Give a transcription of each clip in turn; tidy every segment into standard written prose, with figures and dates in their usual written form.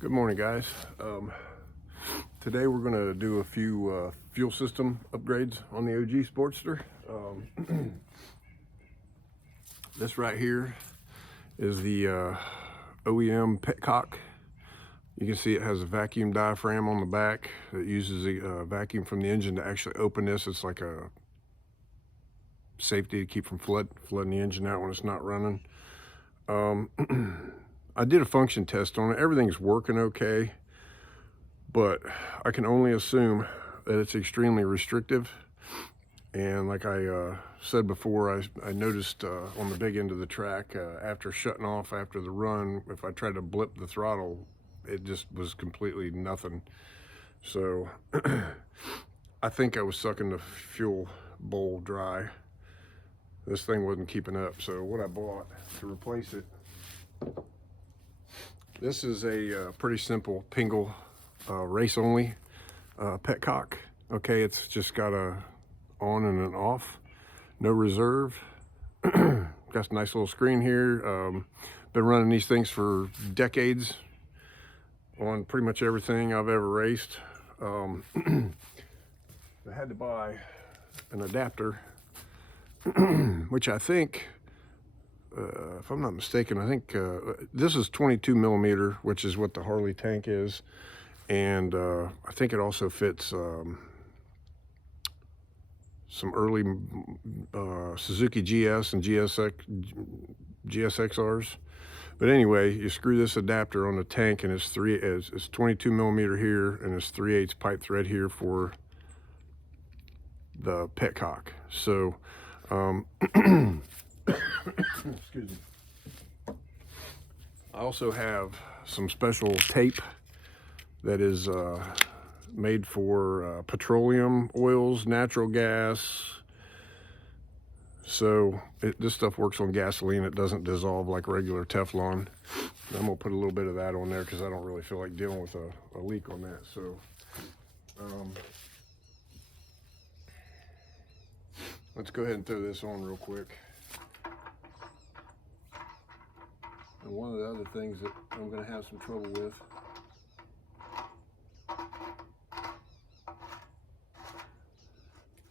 Good morning, guys. Today we're going to do a few fuel system upgrades on the OG Sportster. This right here is the OEM petcock. You can see it has a vacuum diaphragm on the back that uses a vacuum from the engine to actually open this. It's like a safety to keep from flooding the engine out when it's not running. I did a function test on it. Everything's working okay, but I can only assume that it's extremely restrictive. And like I said before, I noticed on the big end of the track, after shutting off after the run, if I tried to blip the throttle, it just was completely nothing. So I think I was sucking the fuel bowl dry. This thing wasn't keeping up. So what I bought to replace it, this is a pretty simple Pingle race only petcock. Okay, it's just got a on and an off, no reserve. Got a nice little screen here. Been running these things for decades on pretty much everything I've ever raced. I had to buy an adapter, which I think, if I'm not mistaken, I think this is 22 millimeter, which is what the Harley tank is. And I think it also fits some early Suzuki GS and GSXRs. But anyway, you screw this adapter on the tank, and it's 22 millimeter here, and it's 3/8 pipe thread here for the petcock. So, excuse me. I also have some special tape that is made for petroleum oils, natural gas. So this stuff works on gasoline. It doesn't dissolve like regular Teflon. I'm gonna put a little bit of that on there because I don't really feel like dealing with a leak on that. So let's go ahead and throw this on real quick. And one of the other things that I'm gonna have some trouble with,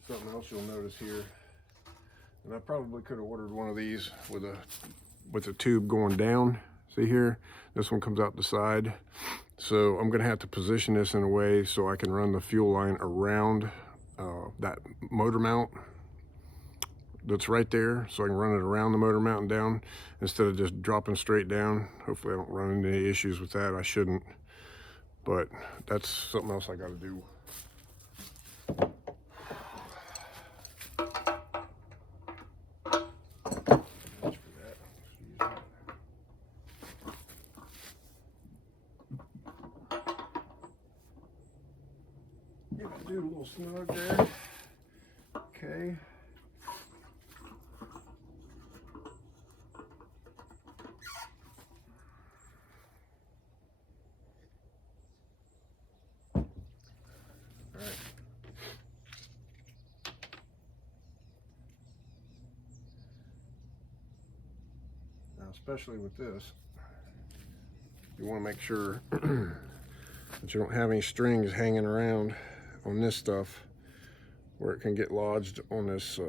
something else you'll notice here, and I probably could have ordered one of these with a tube going down. See here, this one comes out the side. So I'm gonna have to position this in a way so I can run the fuel line around that motor mount that's right there, so I can run it around the motor mount and down instead of just dropping straight down. Hopefully I don't run into any issues with that. I shouldn't, but that's something else I got to do. Yeah, do a little snug there. Okay. Especially with this, you want to make sure that you don't have any strings hanging around on this stuff where it can get lodged on this.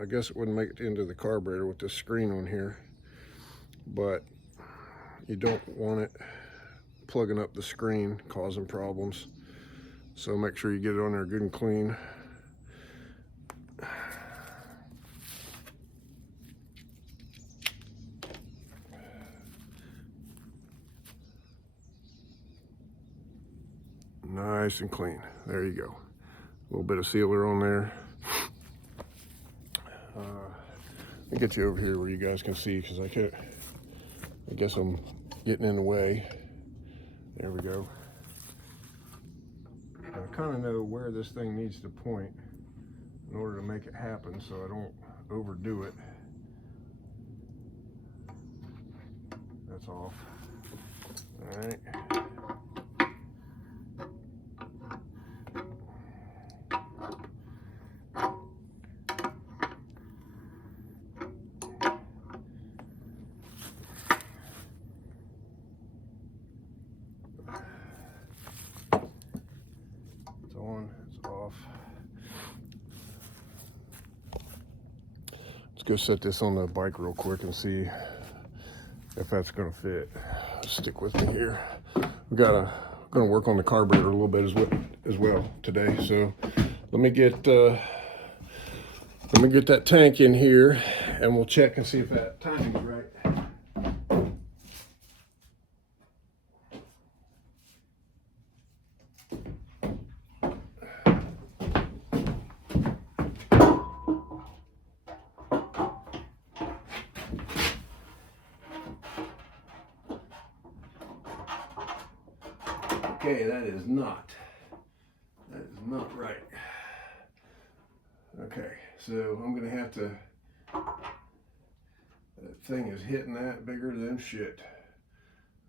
I guess it wouldn't make it into the carburetor with this screen on here, but you don't want it plugging up the screen, causing problems. So make sure you get it on there good and clean. Nice and clean. There you go. A little bit of sealer on there. Let me get you over here where you guys can see, because I guess I'm getting in the way. There we go. I kind of know where this thing needs to point in order to make it happen, so I don't overdo it. That's off. All right. It's on, it's off. Let's go set this on the bike real quick and see if that's gonna fit. Stick with me here. Gonna work on the carburetor a little bit as well today. So let me get that tank in here and we'll check and see if that timing's right. Okay, that is not right. Okay, so I'm gonna have to, that thing is hitting that bigger than shit.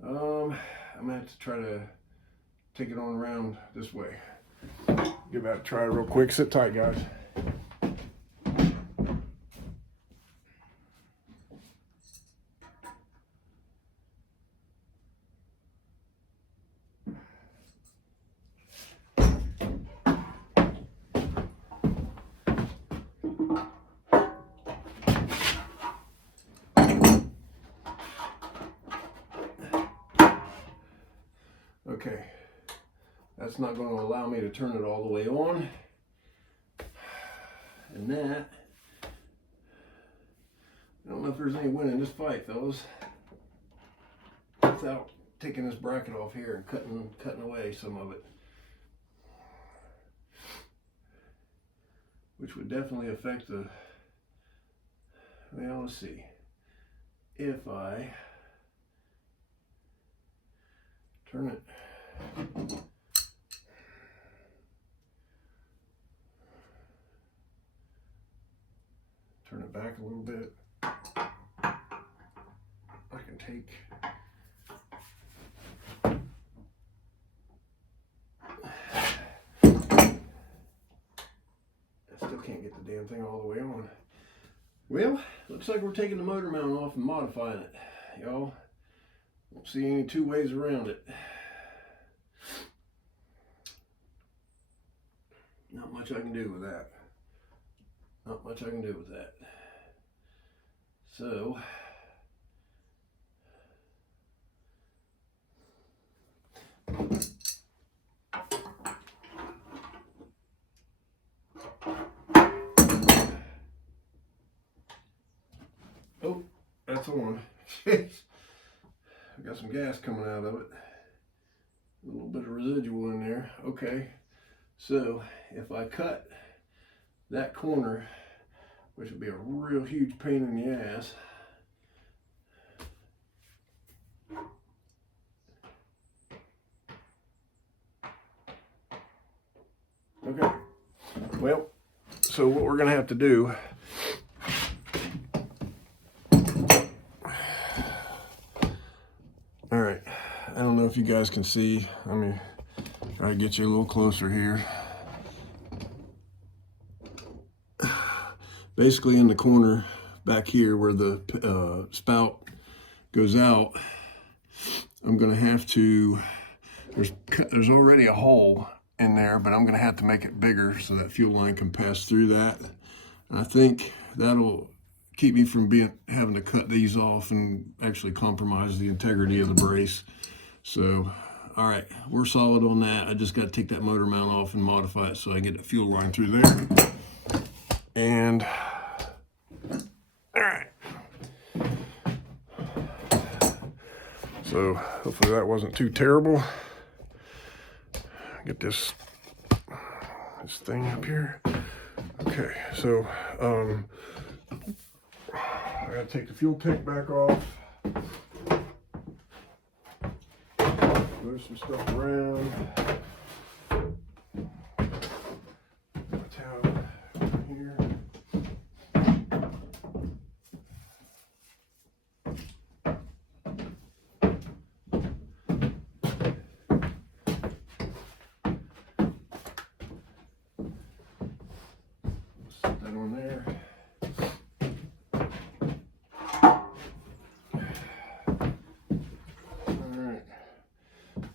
I'm gonna have to try to take it on around this way. Give that a try real quick. Sit tight, guys. Okay, that's not going to allow me to turn it all the way on. And that, I don't know if there's any win in this fight, fellas, without taking this bracket off here and cutting away some of it, which would definitely affect the, well, let's see, if I turn it, back a little bit, I can take, I still can't get the damn thing all the way on. Well, looks like we're taking the motor mount off and modifying it, y'all. Don't see any two ways around it. Not much I can do with that. Not much I can do with that. So, oh, that's on. I got some gas coming out of it. A little bit of residual in there. Okay, so if I cut that corner, which would be a real huge pain in the ass, okay, well, so what we're gonna have to do, all right, I don't know if you guys can see, let me try to get you a little closer here. Basically in the corner back here where the spout goes out, I'm gonna have to, there's already a hole in there, but I'm gonna have to make it bigger so that fuel line can pass through that. And I think that'll keep me from having to cut these off and actually compromise the integrity of the brace. So, all right, we're solid on that. I just got to take that motor mount off and modify it so I get the fuel line through there. And all right. So hopefully that wasn't too terrible. Get this thing up here. Okay, so I gotta take the fuel tank back off. Move some stuff around. Towel over here. Set that on there.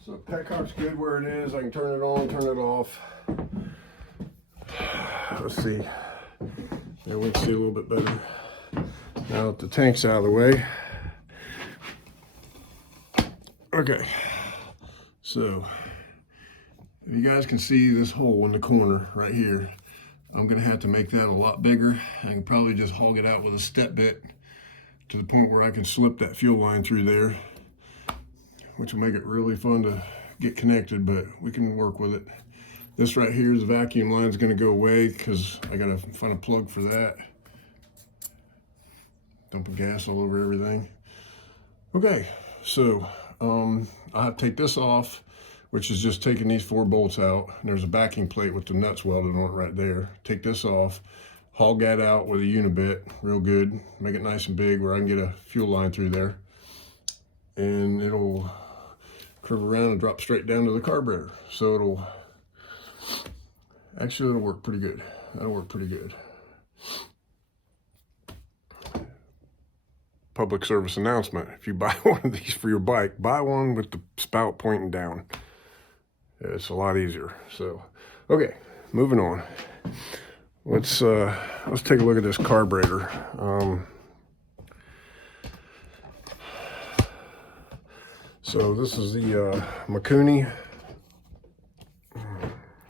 So petcock's good where it is. I can turn it on, turn it off. Let's see. There we can see a little bit better. Now that the tank's out of the way. Okay. So, if you guys can see this hole in the corner right here, I'm gonna have to make that a lot bigger. I can probably just hog it out with a step bit to the point where I can slip that fuel line through there, which will make it really fun to get connected, but we can work with it. This right here is the vacuum line is gonna go away because I gotta find a plug for that. Dumping gas all over everything. Okay, so I'll have to take this off, which is just taking these 4 bolts out. There's a backing plate with the nuts welded on it right there. Take this off, hog that out with a unibit real good, make it nice and big where I can get a fuel line through there. And it'll curve around and drop straight down to the carburetor. So it'll work pretty good. That'll work pretty good. Public service announcement. If you buy one of these for your bike, buy one with the spout pointing down. It's a lot easier. So, okay, moving on. Let's take a look at this carburetor. So this is the Mikuni.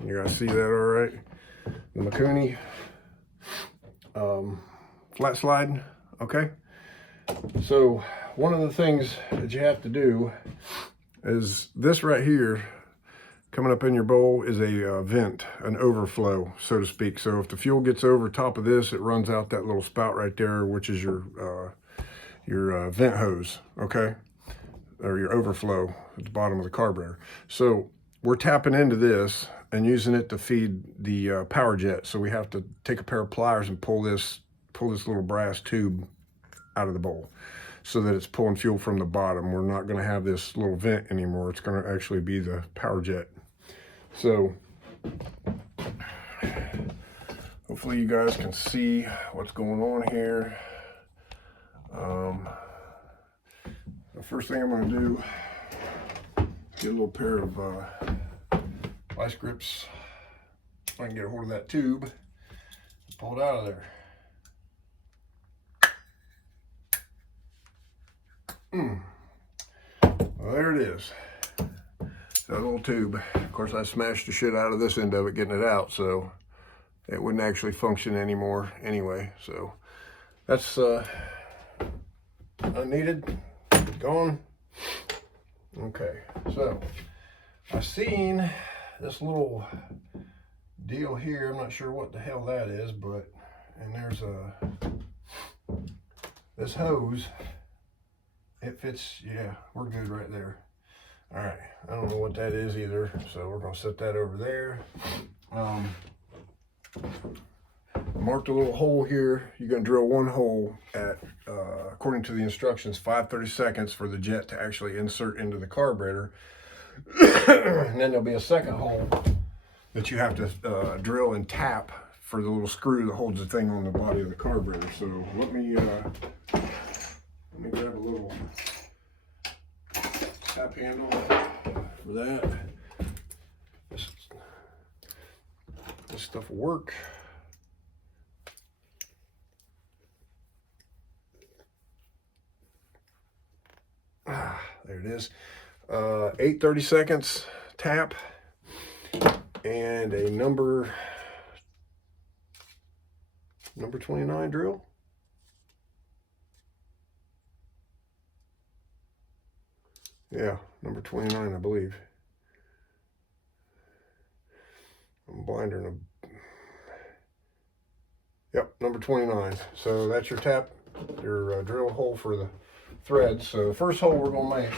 You guys see that all right? The Mikuni flat slide, okay? So one of the things that you have to do is this right here, coming up in your bowl is a vent, an overflow, so to speak. So if the fuel gets over top of this, it runs out that little spout right there, which is your vent hose, okay? Or your overflow at the bottom of the carburetor. So we're tapping into this and using it to feed the power jet. So we have to take a pair of pliers and pull this little brass tube out of the bowl so that it's pulling fuel from the bottom. We're not going to have this little vent anymore. It's going to actually be the power jet. So hopefully you guys can see what's going on here. The first thing I'm going to do, get a little pair of vice grips. If I can get a hold of that tube, pull it out of there. Well, there it is. That little tube. Of course, I smashed the shit out of this end of it getting it out, so it wouldn't actually function anymore anyway. So that's unneeded, gone. Okay, so I seen this little deal here. I'm not sure what the hell that is, but and there's this hose. It fits, yeah, we're good right there. All right, I don't know what that is either, so we're gonna set that over there. Marked a little hole here. You're gonna drill one hole at, according to the instructions, 5/30 seconds for the jet to actually insert into the carburetor. And then there'll be a second hole that you have to drill and tap for the little screw that holds the thing on the body of the carburetor. So let me grab a little tap handle for that. This stuff will work. There it is. 8/30 seconds tap and a number 29 drill. Yeah, number 29, I believe. I'm blinding. Yep, number 29. So that's your tap, your drill hole for the threads. So the first hole we're gonna make,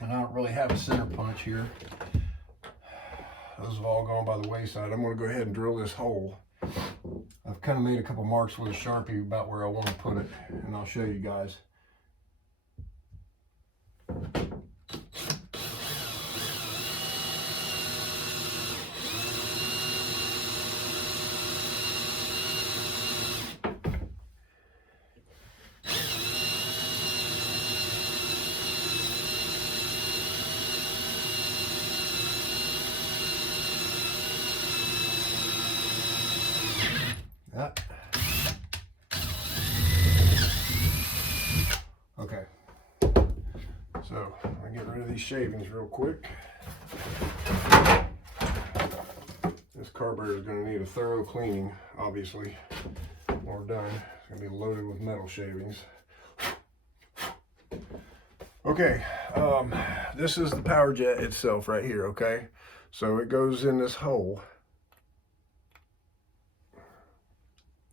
and I don't really have a center punch here. Those have all gone by the wayside. I'm gonna go ahead and drill this hole. I've kind of made a couple marks with a Sharpie about where I want to put it, and I'll show you guys. So I get rid of these shavings real quick. This carburetor is going to need a thorough cleaning, obviously, when we're done. It's going to be loaded with metal shavings. Okay, this is the power jet itself right here, okay? So it goes in this hole,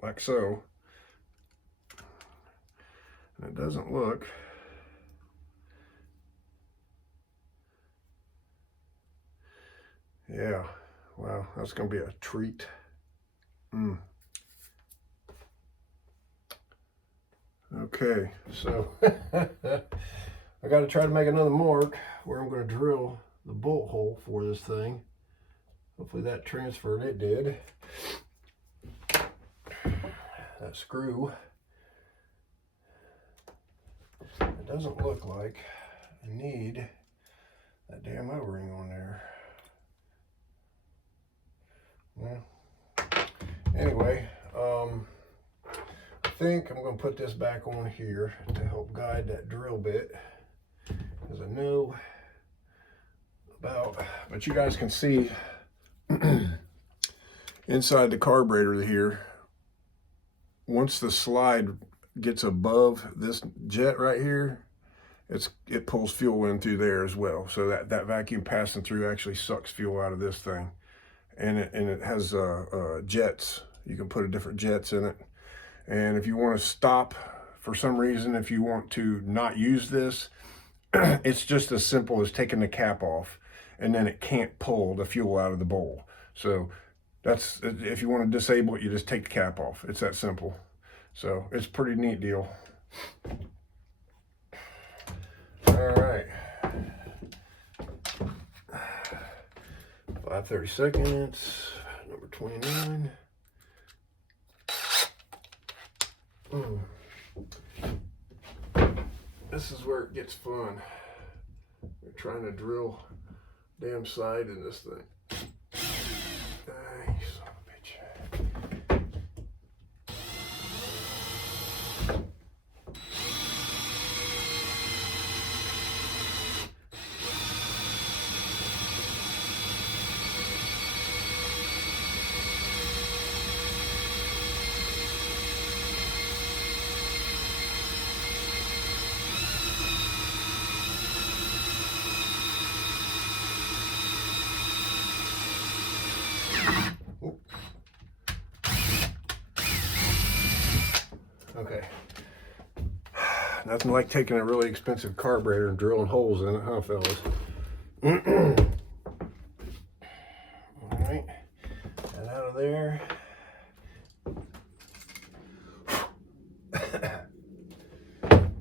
like so. And it doesn't look. Yeah, wow, that's gonna be a treat. Okay, so I gotta try to make another mark where I'm gonna drill the bolt hole for this thing. Hopefully that transferred. It did. That screw. It doesn't look like I need that damn O-ring on there. Well, anyway, I think I'm going to put this back on here to help guide that drill bit, because I know about, but you guys can see inside the carburetor here, once the slide gets above this jet right here, it pulls fuel in through there as well. So that vacuum passing through actually sucks fuel out of this thing. And it has jets. You can put different jets in it. And if you want to stop for some reason, if you want to not use this, it's just as simple as taking the cap off, and then it can't pull the fuel out of the bowl. So that's, if you want to disable it, you just take the cap off. It's that simple. So it's a pretty neat deal. All right. 5/32, number 29. This is where it gets fun. We're trying to drill damn side in this thing. You son of a bitch. Okay. Nothing like taking a really expensive carburetor and drilling holes in it, huh, fellas? All right, that out of there.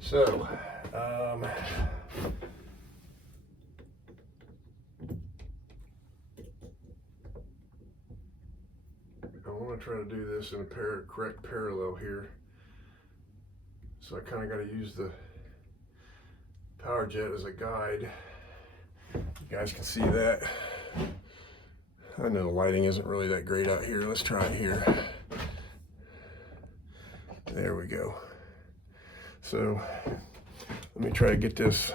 So, I want to try to do this in a correct parallel here. So I kind of got to use the power jet as a guide. You guys can see that. I know the lighting isn't really that great out here. Let's try it here. There we go. So let me try to get this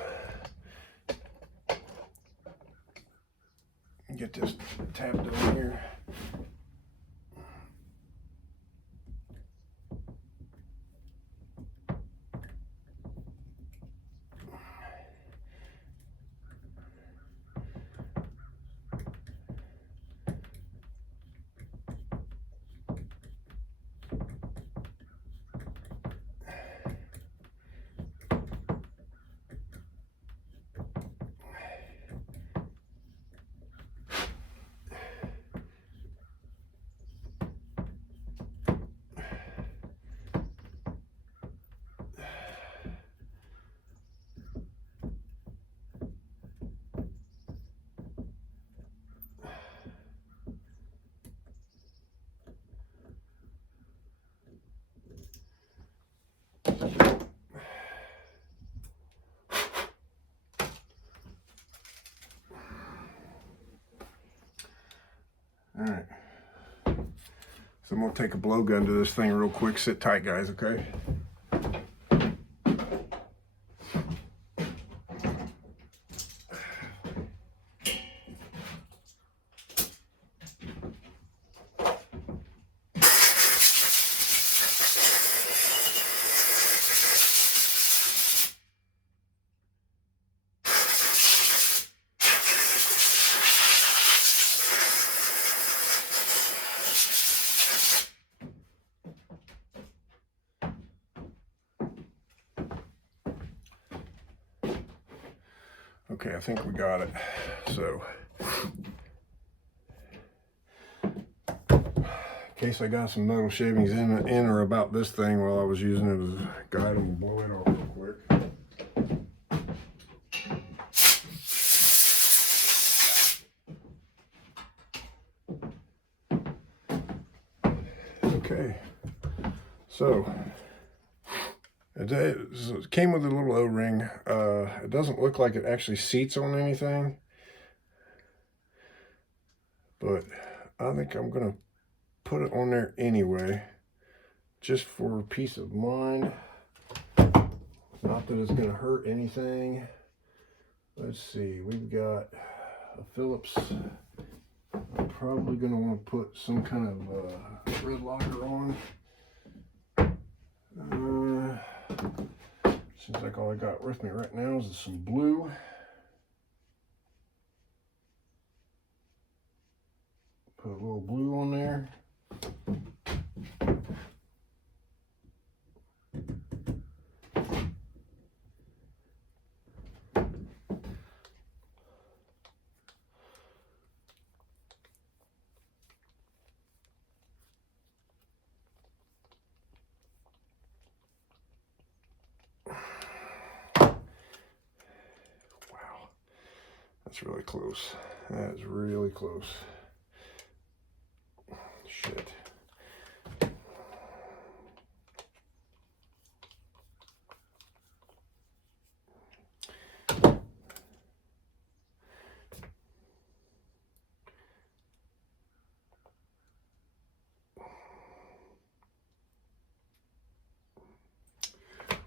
tapped on here. All right, so I'm gonna take a blowgun to this thing real quick. Sit tight, guys, okay? Okay, I think we got it. So, in case I got some metal shavings in or about this thing while I was using it as a guide, I'm gonna blow it off real quick. Okay, so it came with a little O-ring. It doesn't look like it actually seats on anything, but I think I'm gonna put it on there anyway, just for peace of mind. Not that it's gonna hurt anything. Let's see, we've got a Phillips. I'm probably gonna want to put some kind of thread locker on. Seems like all I got with me right now is some blue. Put a little blue on there. Wow, that's really close. That is really close. Shit.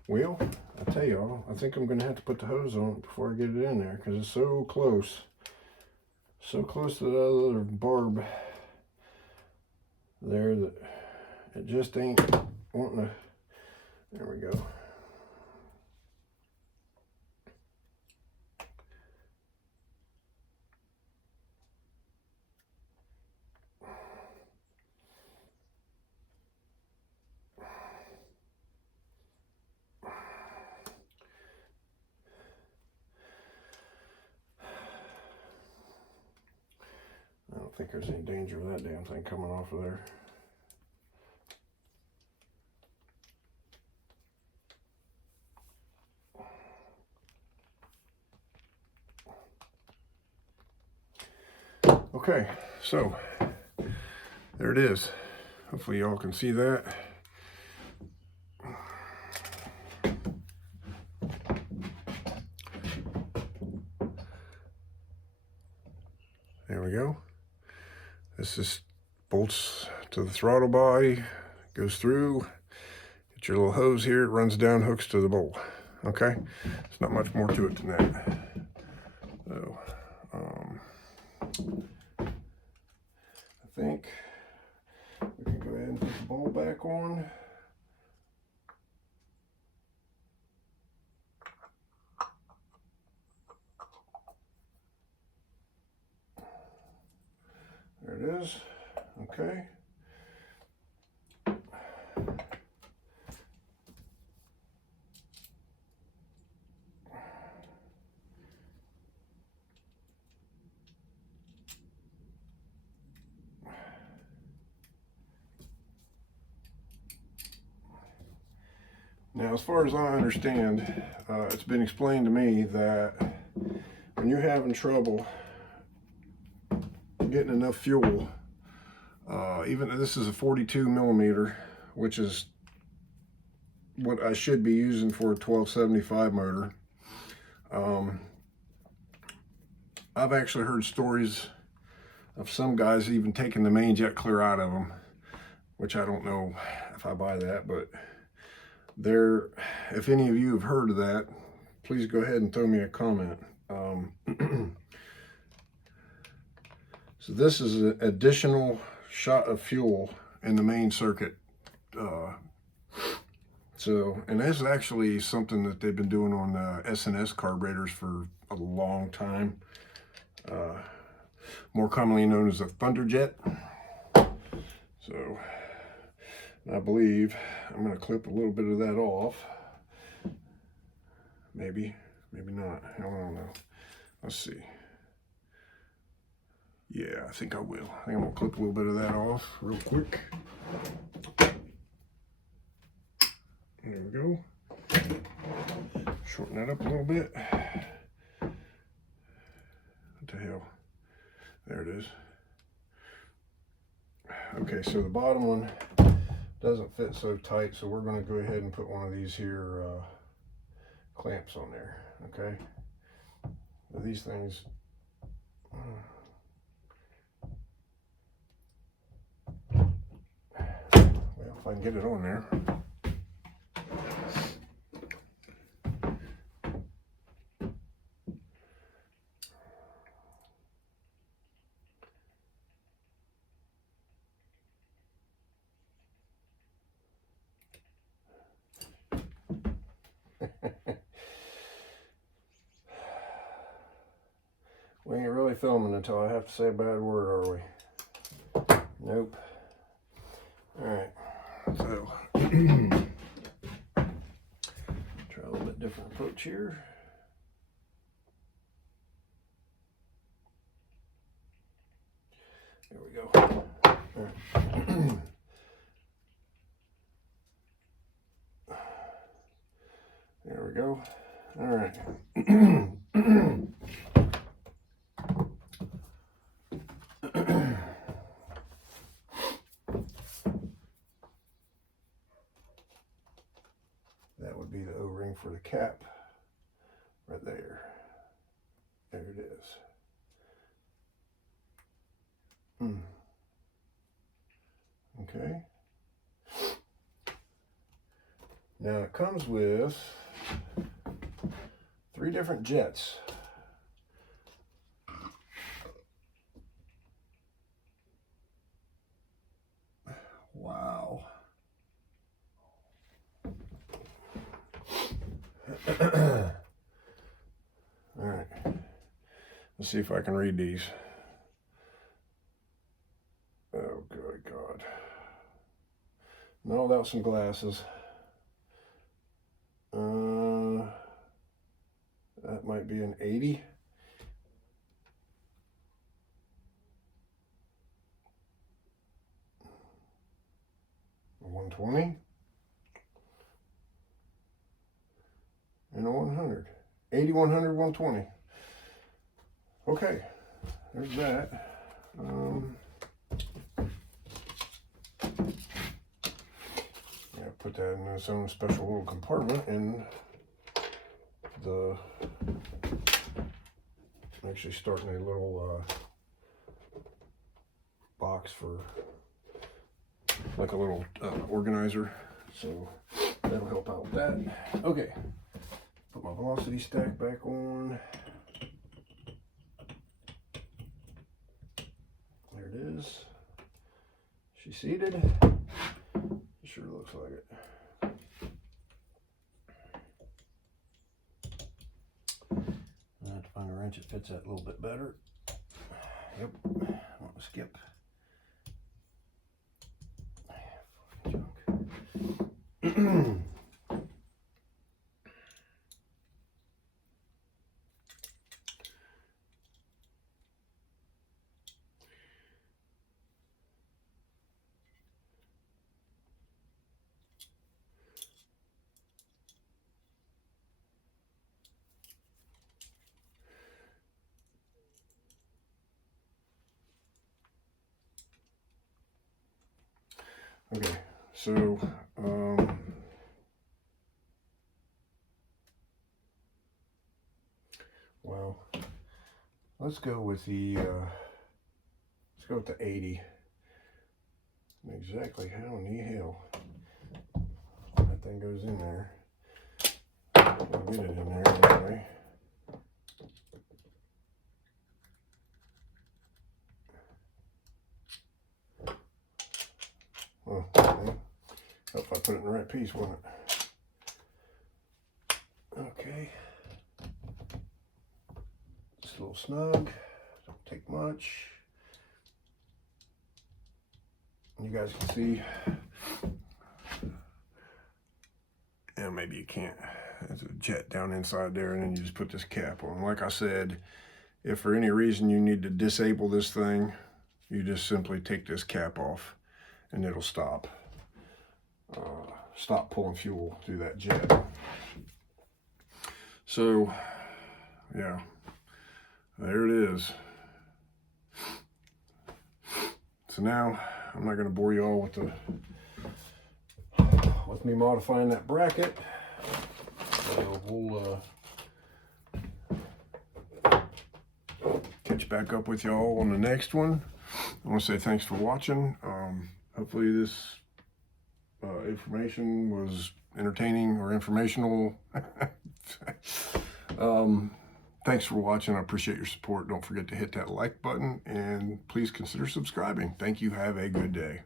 Well, I tell y'all, I think I'm going to have to put the hose on it before I get it in there, because it's so close. So close to the other barb there that it just ain't wanting to. There we go. I don't think there's any danger of that damn thing coming off of there. Okay, so there it is. Hopefully y'all can see that. There we go. This just bolts to the throttle body, goes through, get your little hose here, it runs down, hooks to the bowl. Okay, there's not much more to it than that. So, I think we can go ahead and put the bowl back on. There it is. Okay. Now, as far as I understand, it's been explained to me that when you're having trouble getting enough fuel, even though this is a 42 millimeter, which is what I should be using for a 1275 motor. I've actually heard stories of some guys even taking the main jet clear out of them, which I don't know if I buy that, but if any of you have heard of that, please go ahead and throw me a comment. So this is an additional shot of fuel in the main circuit. And that's actually something that they've been doing on S&S carburetors for a long time. More commonly known as a Thunderjet. So I believe I'm going to clip a little bit of that off. Maybe not. I don't know. let's see. Yeah, I think I will. I think I'm gonna clip a little bit of that off real quick. There we go. Shorten that up a little bit. What the hell? There it is. Okay, so the bottom one doesn't fit so tight, so we're going to go ahead and put one of these here clamps on there. Okay, now these things well, if I can get it on there. We ain't really filming until I have to say a bad word, are we? Nope. Alright, so try a little bit different approach here. There we go. All right. There we go. All right. That would be the O-ring for the cap right there. There it is. Okay. Now it comes with 3 different jets. Wow. All right. Let's see if I can read these. Oh, good God. No, without some glasses. That might be an 80. A 120. And a 100. 80, 100, 120. Okay, there's that. Yeah, put that in its own special little compartment in the, I'm actually starting a little box for like a little organizer, so that'll help out with that. Okay, put my velocity stack back on. There it is. She seated. It sure looks like it. I have to find a wrench that fits that a little bit better. Yep, I want to skip. Junk. Okay, so well, let's go with the 80. Exactly how in the hell that thing goes in there. I'll get it in there anyway. Oh, okay. Hope I put it in the right piece, won't it? Okay. It's a little snug. Don't take much. You guys can see. And maybe you can't. There's a jet down inside there, and then you just put this cap on. Like I said, If for any reason you need to disable this thing, you just simply take this cap off and it'll stop pulling fuel through that jet. So yeah, there it is. So now I'm not going to bore you all with me modifying that bracket. So we'll catch back up with y'all on the next one. I want to say thanks for watching. Hopefully this information was entertaining or informational. Thanks for watching. I appreciate your support. Don't forget to hit that like button and please consider subscribing. Thank you. Have a good day.